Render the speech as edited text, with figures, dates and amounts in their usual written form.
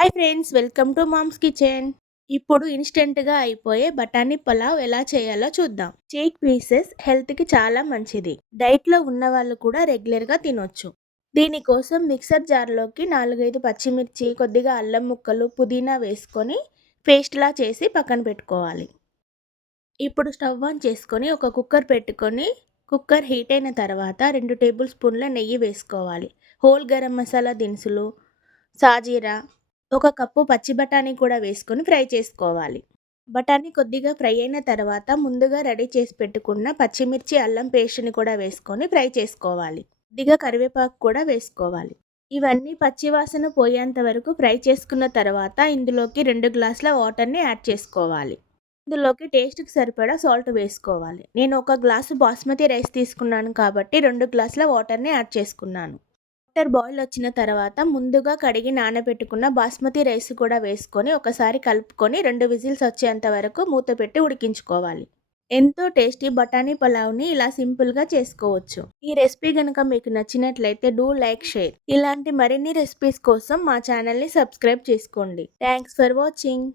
Hi friends, welcome to mom's kitchen. ఇప్పుడు ఇన్స్టెంట్గా అయిపోయే బఠానీ పులావ్ ఎలా చేయాలో చూద్దాం. చీక్ పీసెస్ హెల్త్కి చాలా మంచిది. డైట్లో ఉన్న వాళ్ళు కూడా రెగ్యులర్గా తినొచ్చు. దీనికోసం మిక్సర్ జార్లోకి 4-5 పచ్చిమిర్చి, కొద్దిగా అల్లం ముక్కలు, పుదీనా వేసుకొని పేస్ట్లా చేసి పక్కన పెట్టుకోవాలి. ఇప్పుడు స్టవ్ ఆన్ చేసుకొని ఒక కుక్కర్ పెట్టుకొని కుక్కర్ హీట్ అయిన తర్వాత 2 టేబుల్ స్పూన్ల నెయ్యి వేసుకోవాలి. హోల్ గరం మసాలా దినుసులు, సాజీరా, ఒక కప్పు పచ్చి బఠానీ కూడా వేసుకొని ఫ్రై చేసుకోవాలి. బఠానీ కొద్దిగా ఫ్రై అయిన తర్వాత ముందుగా రెడీ చేసి పెట్టుకున్న పచ్చిమిర్చి, అల్లం పేస్ట్ని కూడా వేసుకొని ఫ్రై చేసుకోవాలి. కొద్దిగా కరివేపాకు కూడా వేసుకోవాలి. ఇవన్నీ పచ్చివాసన పోయేంత వరకు ఫ్రై చేసుకున్న తర్వాత ఇందులోకి 2 గ్లాసుల వాటర్ని యాడ్ చేసుకోవాలి. ఇందులోకి టేస్ట్కి సరిపడా సాల్ట్ వేసుకోవాలి. నేను 1 గ్లాసు బాస్మతి రైస్ తీసుకున్నాను కాబట్టి 2 గ్లాసుల వాటర్ని యాడ్ చేసుకున్నాను. వాటర్ బాయిల్ వచ్చిన తర్వాత ముందుగా కడిగి నానబెట్టుకున్న బాస్మతి రైస్ కూడా వేసుకొని ఒకసారి కలుపుకొని 2 విజిల్స్ వచ్చేంత వరకు మూత పెట్టి ఉడికించుకోవాలి. ఎంతో టేస్టీ బఠానీ పులావ్ని ఇలా సింపుల్గా చేసుకోవచ్చు. ఈ రెసిపీ కనుక మీకు నచ్చినట్లయితే డూ లైక్, షేర్. ఇలాంటి మరిన్ని రెసిపీస్ కోసం మా ఛానల్ని సబ్స్క్రైబ్ చేసుకోండి. Thanks for watching.